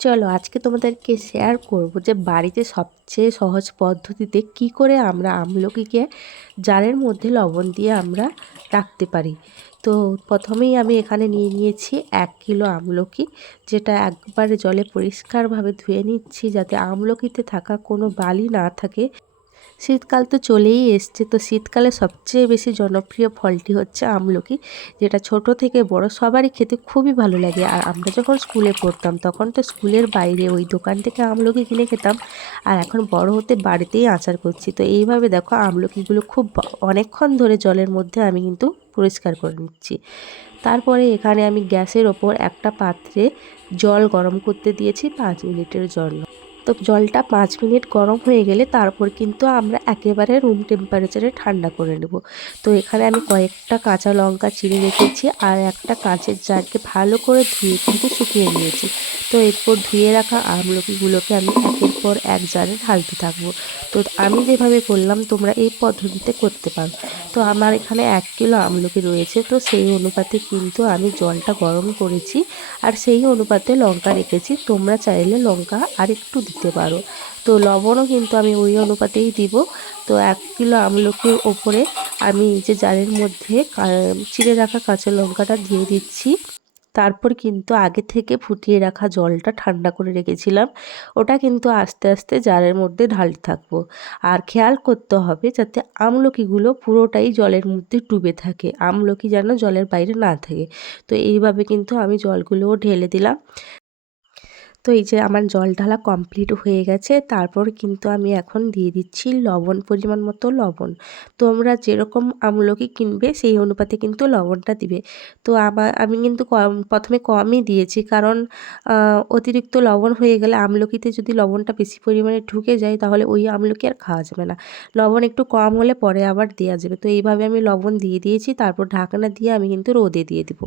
চলো আজকে তোমাদেরকে শেয়ার করব যে বাড়িতে সবচেয়ে সহজ পদ্ধতিতে কি করে আমরা আমলকিকে জারের মধ্যে লবণ দিয়ে আমরা রাখতে পারি। তো প্রথমেই আমি এখানে নিয়ে নিয়েছি 1 কিলো আমলকি, যেটা একবারে জলে পরিষ্কারভাবে ধুয়ে নিচ্ছি যাতে আমলকিতে থাকা কোনো বালি না থাকে। শীতকাল তো চলেই এসছে, তো শীতকালে সবচেয়ে বেশি জনপ্রিয় ফলটি হচ্ছে আমলকি, যেটা ছোট থেকে বড় সবারই খেতে খুবই ভালো লাগে। আর আমরা যখন স্কুলে পড়তাম তখন তো স্কুলের বাইরে ওই দোকান থেকে আমলকি কিনে খেতাম, আর এখন বড় হতে বাড়িতেই আচার করছি। তো এইভাবে দেখো আমলকিগুলো খুব অনেকক্ষণ ধরে জলের মধ্যে আমি কিন্তু পরিষ্কার করে নিচ্ছি। তারপরে এখানে আমি গ্যাসের ওপর একটা পাত্রে জল গরম করতে দিয়েছি 5 মিনিটের জন্য। তো জলটা 5 মিনিট গরম হয়ে গেলে তারপর কিন্তু আমরা একেবারে রুম টেম্পারেচারে ঠান্ডা করে নেব। তো এখানে আমি কয়েকটা কাঁচা লঙ্কা চিড়ে রেখেছি আর একটা কাঁচের জারকে ভালো করে ধুয়ে কিন্তু শুকিয়ে নিয়েছি। তো এরপর ধুয়ে রাখা আমলকিগুলোকে আমি একের পর এক জারে ঢালতে থাকবো। তো আমি যেভাবে করলাম তোমরা এই পদ্ধতিতে করতে পারো। তো আমার এখানে 1 কিলো আমলকি রয়েছে, তো সেই অনুপাতে কিন্তু আমি জলটা গরম করেছি আর সেই অনুপাতে লঙ্কা রেখেছি। তোমরা চাইলে লঙ্কা আর একটু দিতে পারো। তো লবণও কিন্তু আমি ওই অনুপাতেই দিব। তো 1 কিলো আমলকির ওপরে আমি যে জারের মধ্যে চিড়ে রাখা কাঁচা লঙ্কাটা দিয়ে দিচ্ছি। তারপর কিন্তু আগে থেকে ফুটিয়ে রাখা জলটা ঠান্ডা করে রেখেছিলাম, ওটা কিন্তু আস্তে আস্তে জারের মধ্যে ঢালতে থাকবো। আর খেয়াল করতে হবে যাতে আমলকিগুলো পুরোটাই জলের মধ্যে ডুবে থাকে, আমলকি যেন জলের বাইরে না থাকে। তো এইভাবে কিন্তু আমি জলগুলোও ঢেলে দিলাম। তো এই যে আমার জল ঢালা কমপ্লিট হয়ে গেছে, তারপর কিন্তু আমি এখন দিয়ে দিচ্ছি লবণ, পরিমাণ মতো লবণ। তোমরা যেরকম আমলকি কিনবে সেই অনুপাতে কিন্তু লবণটা দিবে। তো আমি কিন্তু প্রথমে কমই দিয়েছি, কারণ অতিরিক্ত লবণ হয়ে গেলে আমলকিতে যদি লবণটা বেশি পরিমাণে ঢুকে যায় তাহলে ওই আমলকি আর খাওয়া যাবে না। লবণ একটু কম হলে পরে আবার দেওয়া যাবে। তো এইভাবে আমি লবণ দিয়ে দিয়েছি, তারপর ঢাকনা দিয়ে আমি কিন্তু রোদে দিয়ে দেবো।